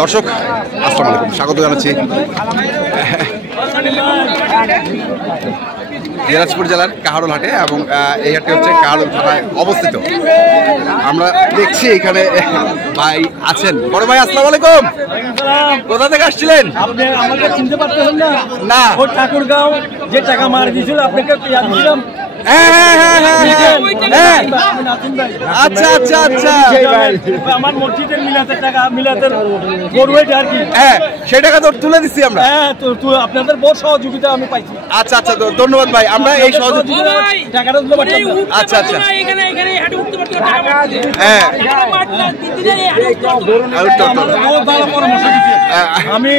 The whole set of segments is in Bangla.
দর্শক আসসালামু আলাইকুম, স্বাগত জানাচ্ছি দিনাজপুর জেলার কাহারোল হাটে এবং এই হাটে হচ্ছে কাহারোল থানায় অবস্থিত। আমরা দেখছি এখানে ভাই আছেন। বড় ভাই আসসালামু আলাইকুম, কোথা থেকে আসছিলেন? আপনি আমাকে চিনতে পারতেছেন না? না, ওই ঠাকুরগাঁও যে টাকা মার দিয়েছিল আপনাকে দিয়েছিলাম। আচ্ছা আচ্ছা আচ্ছা, আমার মসজিদের মিলাতের টাকা, মিলাতের গরুটা আর কি, সেই টাকা তো তুলে দিচ্ছি আমরা। হ্যাঁ, তো আপনাদের বহু সহযোগিতা আমি পাইছি। আচ্ছা আচ্ছা, ধন্যবাদ ভাই। আমরা এই সহযোগিতা টাকাটা দিতে পারতাম না। আচ্ছা আচ্ছা, হ্যাঁ, আমি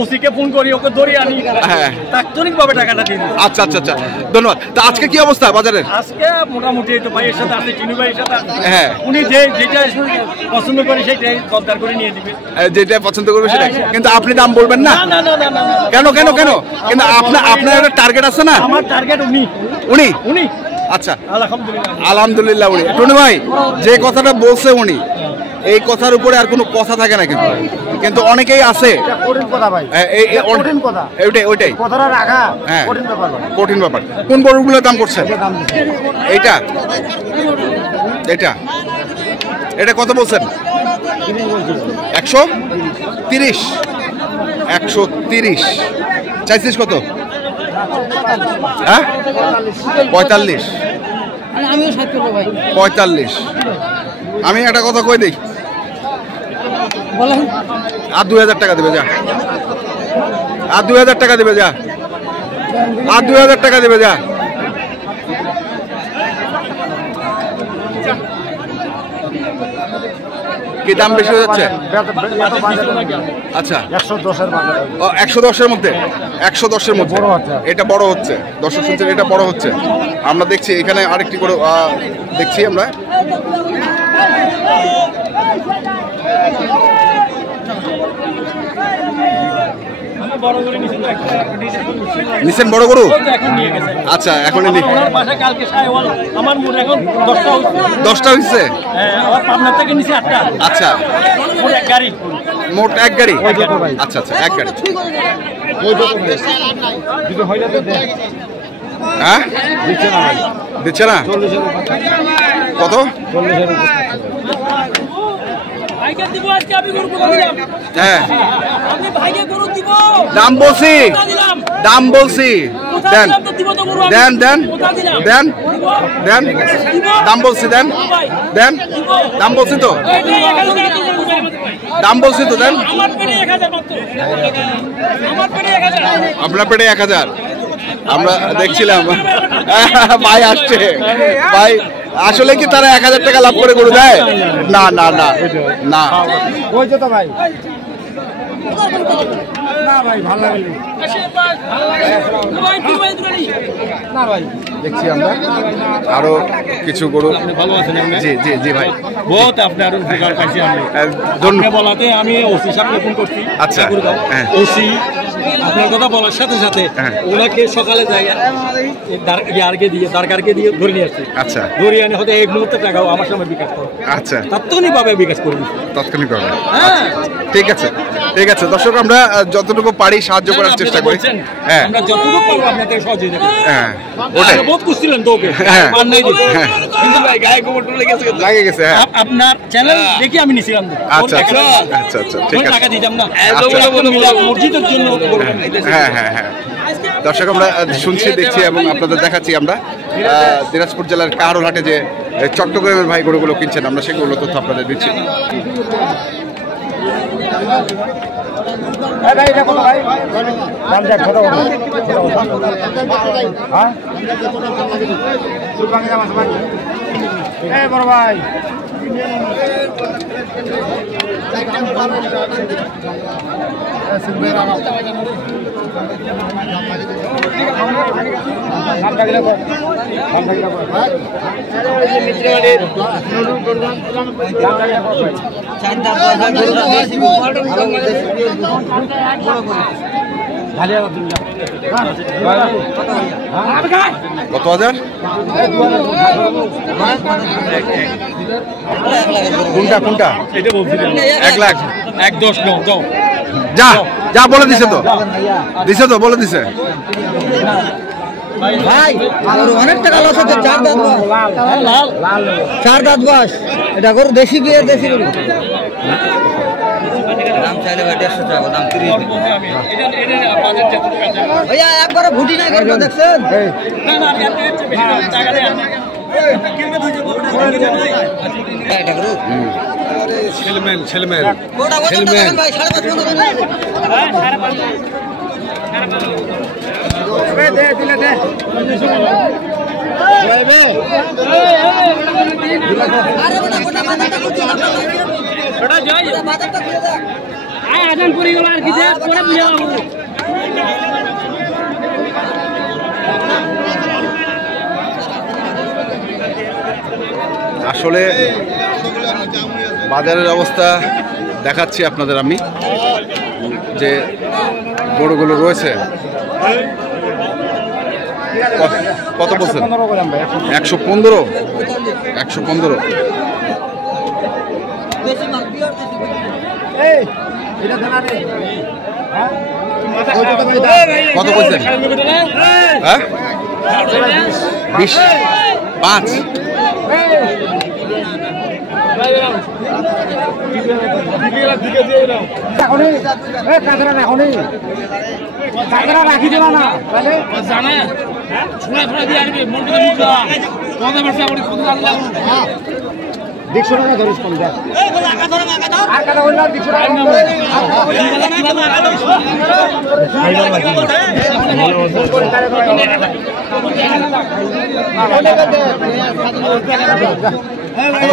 ওসিকে ফোন করি, ওকে ধরে আনি, তাৎক্ষণিক ভাবে টাকাটা দিই। আচ্ছা আচ্ছা আচ্ছা, ধন্যবাদ। তা আজকে কি অবস্থা বাজারের? আজকে মোটামুটি এই তো ভাইয়ের সাথে আছে, চিনু ভাইয়ের সাথে আছে। হ্যাঁ, উনি যেটা পছন্দ করে সেটাই দরদার করে নিয়ে দিবে, যেটা পছন্দ করবে সেটা। কিন্তু আপনি দাম বলবেন না? না না না না। কেন কেন কেন? কিন্তু আপনার একটা টার্গেট আছে না? আমার টার্গেট উনি। আচ্ছা, আলহামদুলিল্লাহ আলহামদুলিল্লাহ। উনি টুনু ভাই যে কথাটা বলছে, উনি এই কথার উপরে আর কোনো কথা থাকে না। কিন্তু অনেকেই আছে ওইটাই কঠিন ব্যাপার। কোন গরুগুলোর দাম করছে? এইটা এটা কত বলছেন? 130। 130 চাইছিস কত? হ্যাঁ, 45। 45। আমি একটা কথা কই দিই, আর 2000 টাকা দেবে যা, আর 2000 টাকা দেবে যা, আর 2000 টাকা দেবে যা। কি দাম বেশি হয়ে যাচ্ছে? আচ্ছা, 110-এর মধ্যে, 110-এর মধ্যে এটা বড় হচ্ছে। দর্শক শুনছেন, এটা বড় হচ্ছে। আমরা দেখছি এখানে আরেকটি করে দেখছি আমরা। নিছেন বড় গরু? আচ্ছা, এখন 10টা হচ্ছে। আচ্ছা, মোট এক গাড়ি। আচ্ছা আচ্ছা, এক গাড়ি। হ্যাঁ, দিচ্ছে না? কত? হ্যাঁ, দাম বলছি। দেন দেন দেন দেন দেন, দাম বলছি, দেন দেন, দাম বলছি তো, দাম বলছি তো, দেন। আপনার পেটে 1000। আমরা দেখছিলাম ভাই আসছে। ভাই আসলে কি তারা 1000 টাকা লাভ করে গরু দেয়? না না না না, ভাই না ভাই, ভালো লাগে না ভাই। দেখছি আমরা আরো কিছু গরু। জি জি জি ভাই, বহুত আপনার উপকার পাইছি আমি। ধন্যবাদ বলাতে আমি ওসি সাহেবকে ফোন করছি। আচ্ছা, ওসি আপনার কথা বলার সাথে সাথে ওনাকে সকালে যাই দারগারকে দিয়ে ধরে নিয়ে আসছি। আচ্ছা, ধরে আনি হয়তো এই মুহূর্তে টাকাও আমার সামনে বিকাশ করো। আচ্ছা, তাৎক্ষণিকভাবে বিকাশ করবি, তাৎক্ষণিকভাবে। ঠিক আছে ঠিক আছে। দর্শক আমরা যতটুকু পারি সাহায্য করার চেষ্টা করি। হ্যাঁ, আমরা যতটুকু পারবো আপনাদের সহযোগিতা করি। হ্যাঁ, ওটাই বহুত খুশছিলেন তো ওকে, কিন্তু ভাই গায়ে গোবর লাগে গেছে। আপনার চ্যানেল দেখি আমি নিছিলাম। আচ্ছা আচ্ছা আচ্ছা আচ্ছা, ঠিক আছে। টাকা দিতাম না মসজিদের জন্য। হ্যাঁ হ্যাঁ হ্যাঁ, দর্শক আমরা শুনছি, দেখছি এবং আপনাদের দেখাচ্ছি। আমরা দিনাজপুর জেলার কাহারোল হাটে যে চট্টগ্রামের ভাই গরুগুলো কিনছেন, আমরা সেগুলো তথ্য আপনাদের দিচ্ছি। বড় ভাই কত হাজার? কোনটা কোনটা? 1 লাখ 1.10 দাও। যা যা বলে দিছে তো, দিছে তো, বলে দিছে। ভাই অনেক টাকা লস হচ্ছে। 4 দাঁত লাল 4 দাঁত বাস। এটা গরু দেশি বিয়ে দেশি গরু। দাম চাইলে 150 টাকা, দাম 30 ভাইয়া একবারে ভুটি নাই করবে দেখছেন? না না টাকা দেন। এটা গরু ছেলেমেন ছেলেমেন কোটা কত টাকা ভাই? 5.5 মন দেন। দে দিলে দে। আরে বড় কোটা বাজারটা করতে না। ওটা যাই বাজারটা করে দাও। আয় আজান পড়ে গেল আর কি যে পরে বুঝা হবে। আসলে বাজারের অবস্থা দেখাচ্ছি আপনাদের আমি, যে গরুগুলো রয়েছে। কত বলছেন? 115 115। বেশি মাল বিয়ার দেশি। কত বলছেন? হ্যাঁ 20 5। রাখি দেবা না জানে ছুড়া ছুড়া দিয়ে আসবে মন করে মুখ দাও কত বর্ষ আপনি কত আল্লাহ 150 টাকা ধরিস কম যা আর কাটা হইল 150 টাকা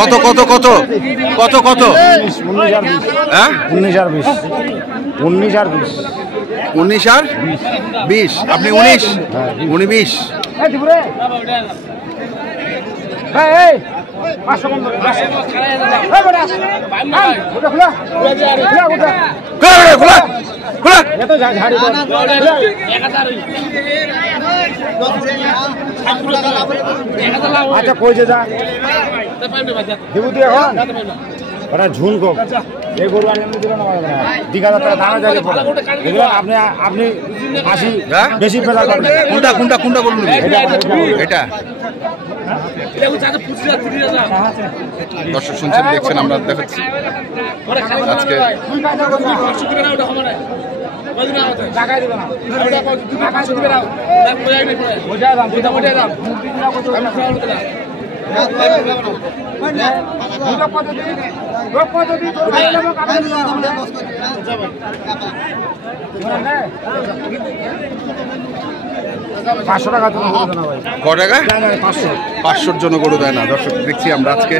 কত কত কত কত কত? 19 হ্যাঁ 19 আর 20 19 আর 20 19 আর 20। আপনি 19 উনি 20। এই দিবরে এই 500 কম ধর। এই বড়া ওটা খোলা খোলা ওটা খোলা খোলা খোলা। এত ঝাড়ি দাও। আচ্ছা কই যে যা দেবু তুই এখন ওটা ঝুন কো এই গরু আনি এমনি দিল না দিঘা টাকা দানা যাবে পড়ে এগুলো আপনি আপনি 80 হ্যাঁ? বেশি পেলা করবেন। কোনটা কোনটা কোনটা বলুন? এটা দর্শক শুনছেন দেখছেন আমরা দেখাচ্ছি আজকে। টাকা দিবে না টাকা দিবে না বুঝা দাম বুঝা দাম পাঁচশো টাকা ক টাকা? 500-র জন্য গরু দেয় না। দর্শক দেখছি আমরা আজকে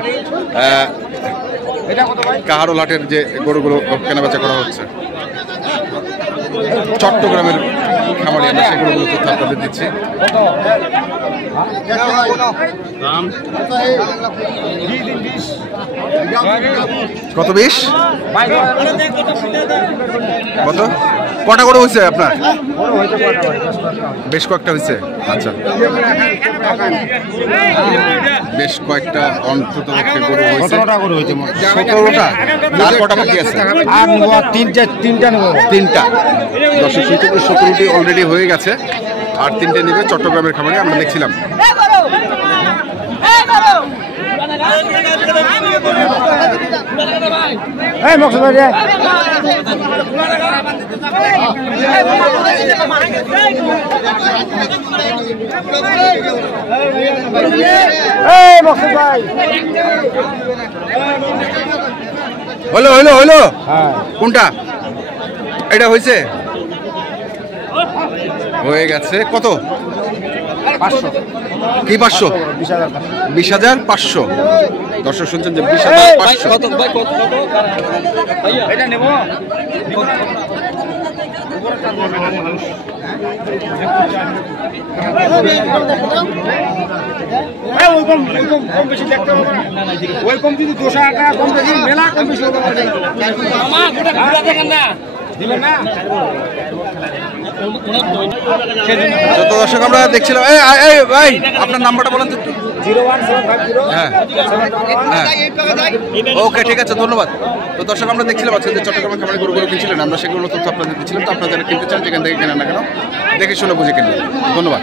কাহারোল হাটের যে গরুগুলো কেনাবেচা করা হচ্ছে চট্টগ্রামের খামারি, আমরা সেগুলোগুলো তথ্য আপনাদের দিচ্ছি। কত? 20? কত কটা গরু হয়েছে আপনার? বেশ কয়েকটা হয়েছে। আচ্ছা বেশ কয়েকটা অন্তত গরু হয়েছে। 17টা গরু হয়েছে 17টা। আর কটা বাকি আছে? আর নেবো তিনটা নেবো। 3টা। দর্শক শুনতে 17টি অলরেডি হয়ে গেছে, আর 3টে নেবে চট্টগ্রামের খামারে আমরা দেখছিলাম। এই মকসুদ ভাই এই মকসুদ ভাই হলো হলো হলো। হ্যাঁ কোনটা? এটা হয়েছে? হয়ে গেছে। কত? 500 কি 500? 20,500। দর্শক শুনছেন যে 20,500। কত ভাই কত কত এটা নেব কম বেশি দেখতে হবে না। ওইরকম যদি 2,000 টাকা কম বেশি মেলা কম বেশি হবে মামা গোটা ঘুরা দেখেন না দিবেন না তো দর্শক আমরা দেখছিলাম ভাই আপনার নাম্বারটা বলেন তো একটু। 01750 হ্যাঁ হ্যাঁ ওকে ঠিক আছে ধন্যবাদ। তো দর্শক আমরা দেখছিলাম আজকে যে চট্টগ্রামের খামারে গরুগুলো কিনছিলেন, আমরা সেগুলো তথ্য আপনাদের দিচ্ছিলাম। তো আপনারা যারা কিনতে চান যেখান থেকে কেনেন না কেন দেখে শুনে বুঝে কিনবেন। ধন্যবাদ।